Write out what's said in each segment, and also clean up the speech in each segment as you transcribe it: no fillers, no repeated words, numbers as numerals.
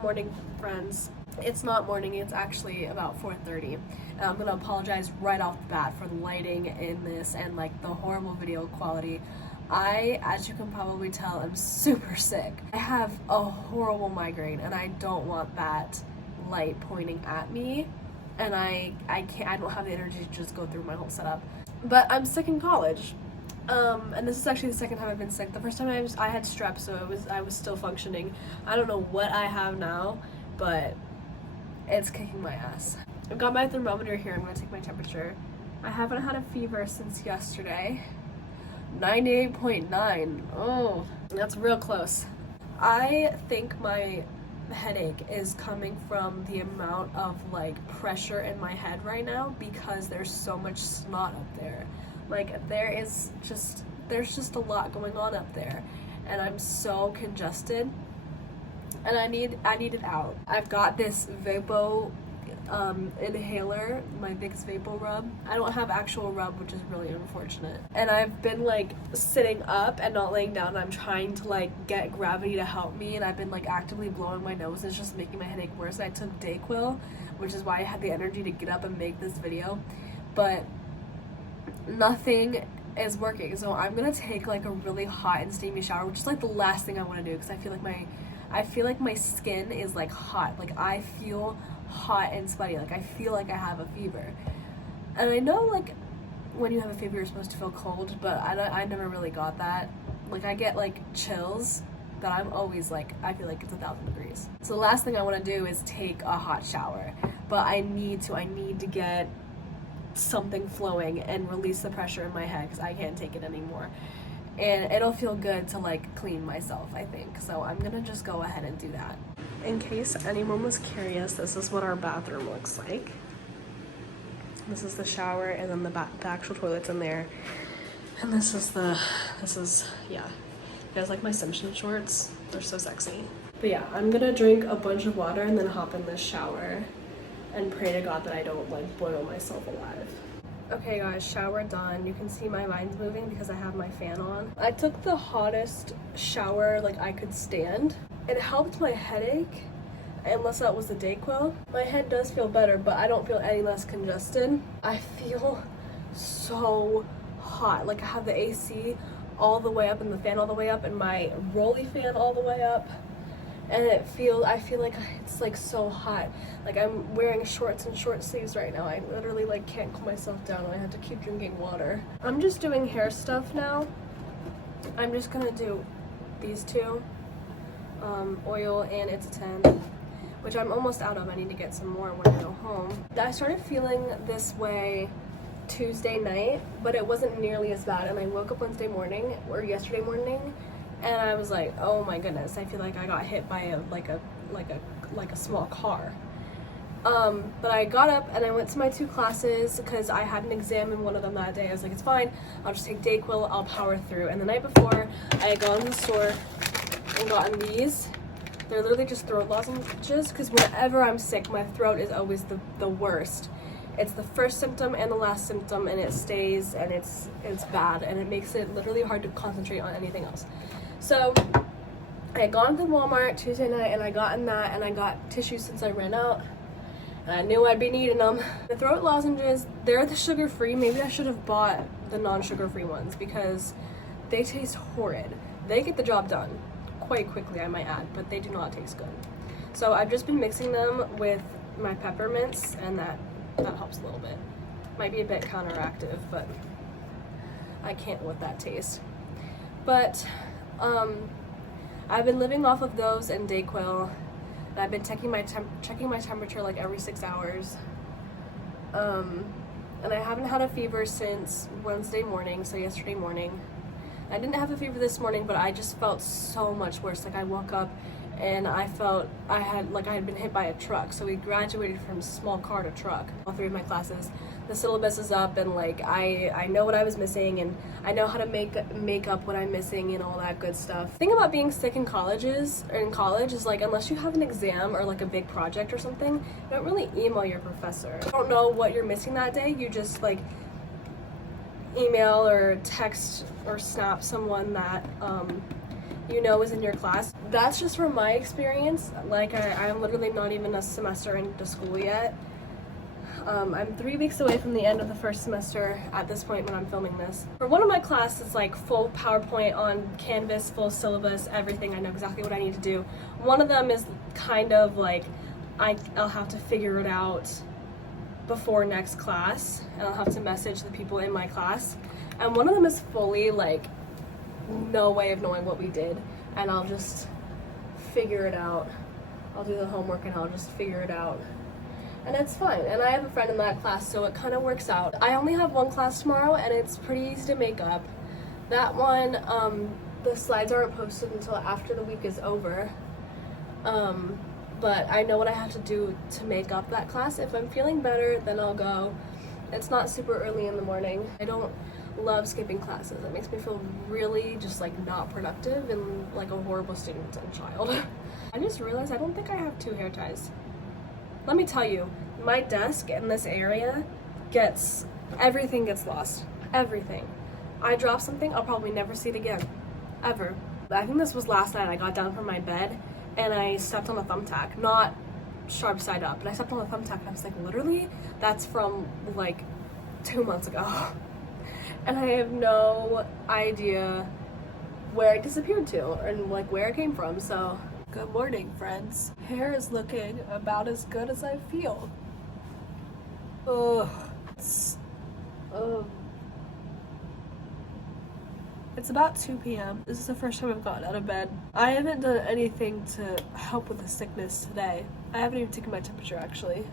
Good morning, friends. It's not morning, it's actually about 4:30. And I'm gonna apologize right off the bat for the lighting in this and like the horrible video quality. As you can probably tell, I'm super sick. I have a horrible migraine and I don't want that light pointing at me. And I don't have the energy to just go through my whole setup. But I'm sick in college. And this is actually the second time I've been sick. The first time I had strep, so I was still functioning. I don't know what I have now, but it's kicking my ass. I've got my thermometer here. I'm gonna take my temperature. I haven't had a fever since yesterday. 98.9. Oh, that's real close. I think my headache is coming from the amount of like pressure in my head right now because there's so much snot up there. Like there's just a lot going on up there and I'm so congested and I need it out. I've got this Vapo inhaler, my Vicks Vapo rub. I don't have actual rub, which is really unfortunate. And I've been like sitting up and not laying down. I'm trying to like get gravity to help me and I've been like actively blowing my nose. It's just making my headache worse. I took Dayquil, which is why I had the energy to get up and make this video, but nothing is working. So I'm gonna take like a really hot and steamy shower, which is like the last thing I want to do because I feel like my skin is like hot. Like I feel hot and sweaty. Like I feel like I have a fever. And I know like when you have a fever you're supposed to feel cold, but I never really got that. Like I get like chills, but I'm always like, I feel like it's 1,000 degrees. So the last thing I want to do is take a hot shower, but I need to get something flowing and release the pressure in my head because I can't take it anymore. And it'll feel good to like clean myself, I think. So I'm gonna just go ahead and do that. In case anyone was curious, this is what our bathroom looks like. This is the shower and then the actual toilet's in there. And this is yeah. You guys like my Simpson shorts? They're so sexy. But yeah, I'm gonna drink a bunch of water and then hop in this shower and pray to God that I don't like boil myself alive. Okay guys, shower done. You can see my lines moving because I have my fan on. I took the hottest shower like I could stand. It helped my headache, unless that was the Dayquil. My head does feel better, but I don't feel any less congested. I feel so hot. Like I have the AC all the way up and the fan all the way up and my rolly fan all the way up. And I feel like it's like so hot. Like I'm wearing shorts and short sleeves right now. I literally like can't cool myself down. I have to keep drinking water. I'm just doing hair stuff now. I'm just gonna do these two, oil and It's a 10, which I'm almost out of. I need to get some more when I go home. I started feeling this way Tuesday night, but it wasn't nearly as bad. And I woke up yesterday morning, and I was like, oh my goodness, I feel like I got hit by a small car. But I got up and I went to my 2 classes because I had an exam in one of them that day. I was like, it's fine, I'll just take Dayquil, I'll power through. And the night before, I had gone to the store and gotten these. They're literally just throat lozenges because whenever I'm sick, my throat is always the worst. It's the first symptom and the last symptom, and it stays, and it's bad, and it makes it literally hard to concentrate on anything else. So I had gone to Walmart Tuesday night and I got in that and I got tissues since I ran out and I knew I'd be needing them. The throat lozenges, they're the sugar-free. Maybe I should have bought the non-sugar-free ones because they taste horrid. They get the job done quite quickly, I might add, but they do not taste good. So I've just been mixing them with my peppermints and that helps a little bit. Might be a bit counteractive, but I can't with that taste. But I've been living off of those and Dayquil, and I've been checking my temperature like every 6 hours. And I haven't had a fever since Wednesday morning, so yesterday morning. I didn't have a fever this morning, but I just felt so much worse. Like I woke up and I felt I had been hit by a truck. So we graduated from small car to truck. All 3 of my classes. The syllabus is up and like I know what I was missing and I know how to make up what I'm missing and all that good stuff. The thing about being sick in college is like unless you have an exam or like a big project or something, you don't really email your professor. You don't know what you're missing that day. You just like email or text or snap someone that you know is in your class. That's just from my experience. Like, I'm literally not even a semester into school yet. I'm 3 weeks away from the end of the first semester at this point when I'm filming this. For one of my classes, like full PowerPoint on Canvas, full syllabus, everything. I know exactly what I need to do. One of them is kind of like I'll have to figure it out before next class, and I'll have to message the people in my class. And one of them is fully like no way of knowing what we did, and I'll just figure it out. I'll do the homework and I'll just figure it out. And it's fine. And I have a friend in that class, so it kind of works out. I only have one class tomorrow, and it's pretty easy to make up. That one, the slides aren't posted until after the week is over. But I know what I have to do to make up that class. If I'm feeling better, then I'll go. It's not super early in the morning. I don't love skipping classes. It makes me feel really just like not productive and like a horrible student and child. I just realized I don't think I have 2 hair ties. Let me tell you, my desk in this area everything gets lost. Everything. I drop something, I'll probably never see it again. Ever. I think this was last night. I got down from my bed and I stepped on a thumbtack. Not sharp side up, but I stepped on a thumbtack and I was like, literally, that's from like 2 months ago. And I have no idea where it disappeared to and like where it came from, so. Good morning, friends. Hair is looking about as good as I feel. Ugh. It's about 2 p.m. This is the first time I've gotten out of bed. I haven't done anything to help with the sickness today. I haven't even taken my temperature, actually.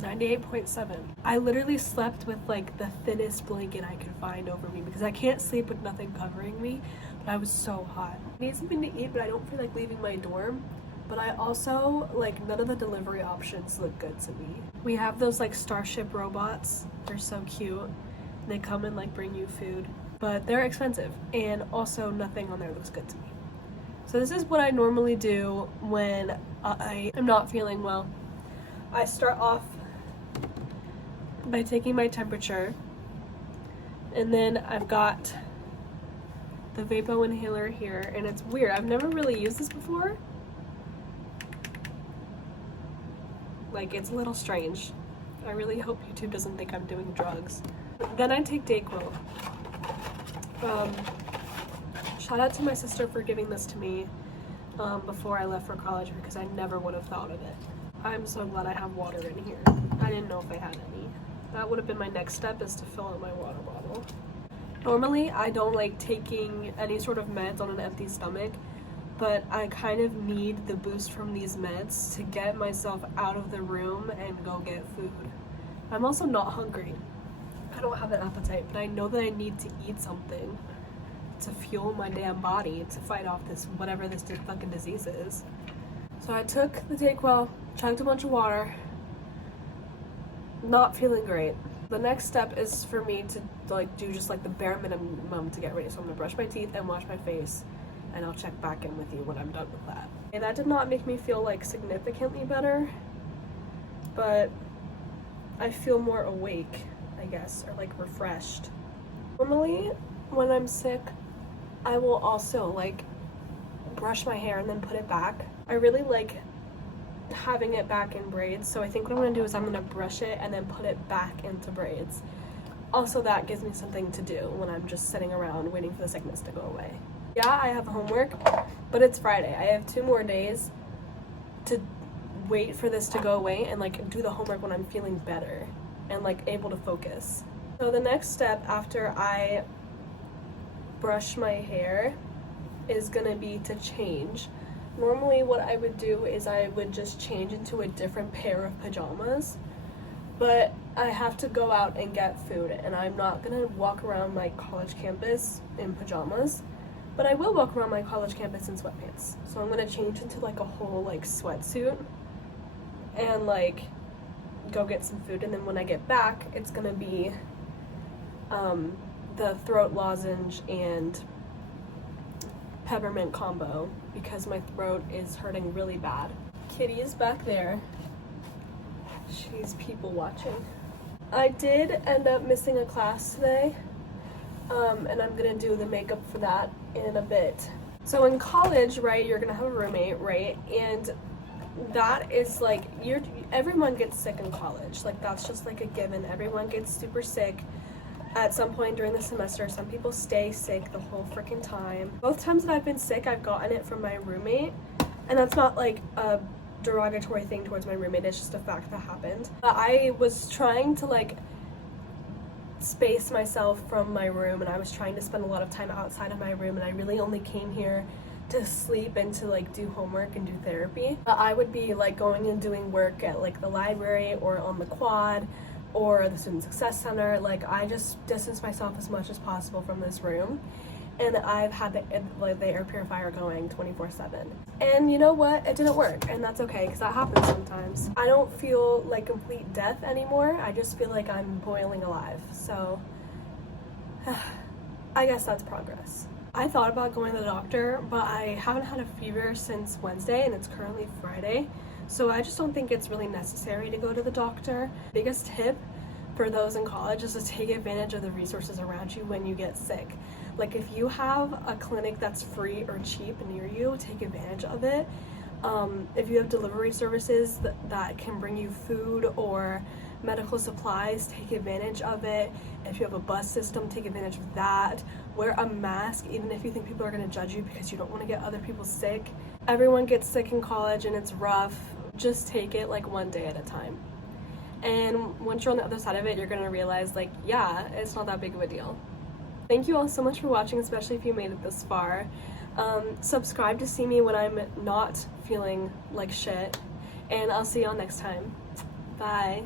98.7. I literally slept with like the thinnest blanket I could find over me because I can't sleep with nothing covering me, but I was so hot. I need something to eat, but I don't feel like leaving my dorm. But I also, like, none of the delivery options look good to me. We have those like Starship robots. They're so cute. They come and like bring you food, but they're expensive, and also nothing on there looks good to me. So this is what I normally do when I am not feeling well. I start off by taking my temperature, and then I've got the Vapo inhaler here, and it's weird. I've never really used this before. Like, it's a little strange. I really hope YouTube doesn't think I'm doing drugs. Then I take Dayquil. Shout out to my sister for giving this to me before I left for college, because I never would have thought of it. I'm so glad I have water in here. I didn't know if I had any. That would have been my next step, is to fill out my water bottle. Normally, I don't like taking any sort of meds on an empty stomach, but I kind of need the boost from these meds to get myself out of the room and go get food. I'm also not hungry. I don't have an appetite, but I know that I need to eat something to fuel my damn body to fight off this, whatever this fucking disease is. So I took the Dayquil, chugged a bunch of water, not feeling great. The next step is for me to like do just like the bare minimum to get ready. So I'm gonna brush my teeth and wash my face, and I'll check back in with you when I'm done with that. And that did not make me feel like significantly better, but I feel more awake, I guess, or like refreshed. Normally when I'm sick, I will also like brush my hair and then put it back. I really like having it back in braids, so I think what I'm gonna do is I'm gonna brush it and then put it back into braids. Also, that gives me something to do when I'm just sitting around waiting for the sickness to go away. Yeah, I have homework, but it's Friday. I have 2 more days to wait for this to go away and like do the homework when I'm feeling better and like able to focus. So the next step after I brush my hair is gonna be to change. Normally what I would do is I would just change into a different pair of pajamas, but I have to go out and get food, and I'm not gonna walk around my college campus in pajamas, but I will walk around my college campus in sweatpants. So I'm gonna change into like a whole like sweatsuit and like go get some food, and then when I get back, it's gonna be the throat lozenge and peppermint combo because my throat is hurting really bad. Kitty is back there. She's people watching. I did end up missing a class today, and I'm gonna do the makeup for that in a bit. So in college, right, you're gonna have a roommate, right? And that is like, everyone gets sick in college. Like, that's just like a given. Everyone gets super sick at some point during the semester. Some people stay sick the whole freaking time. Both times that I've been sick, I've gotten it from my roommate. And that's not like a derogatory thing towards my roommate, it's just a fact that happened. But I was trying to like space myself from my room, and I was trying to spend a lot of time outside of my room, and I really only came here to sleep and to like do homework and do therapy. But I would be like going and doing work at like the library or on the quad or the Student Success Center. Like, I just distance myself as much as possible from this room, and I've had the air purifier going 24/7. And you know what? It didn't work, and that's okay, because that happens sometimes. I don't feel like complete death anymore. I just feel like I'm boiling alive. So I guess that's progress. I thought about going to the doctor, but I haven't had a fever since Wednesday, and it's currently Friday. So I just don't think it's really necessary to go to the doctor. Biggest tip for those in college is to take advantage of the resources around you when you get sick. Like, if you have a clinic that's free or cheap near you, take advantage of it. If you have delivery services that can bring you food or medical supplies, take advantage of it. If you have a bus system, take advantage of that. Wear a mask, even if you think people are going to judge you because you don't want to get other people sick. Everyone gets sick in college and it's rough. Just take it like one day at a time. And once you're on the other side of it, you're going to realize, like, yeah, it's not that big of a deal. Thank you all so much for watching, especially if you made it this far. Subscribe to see me when I'm not feeling like shit. And I'll see y'all next time. Bye.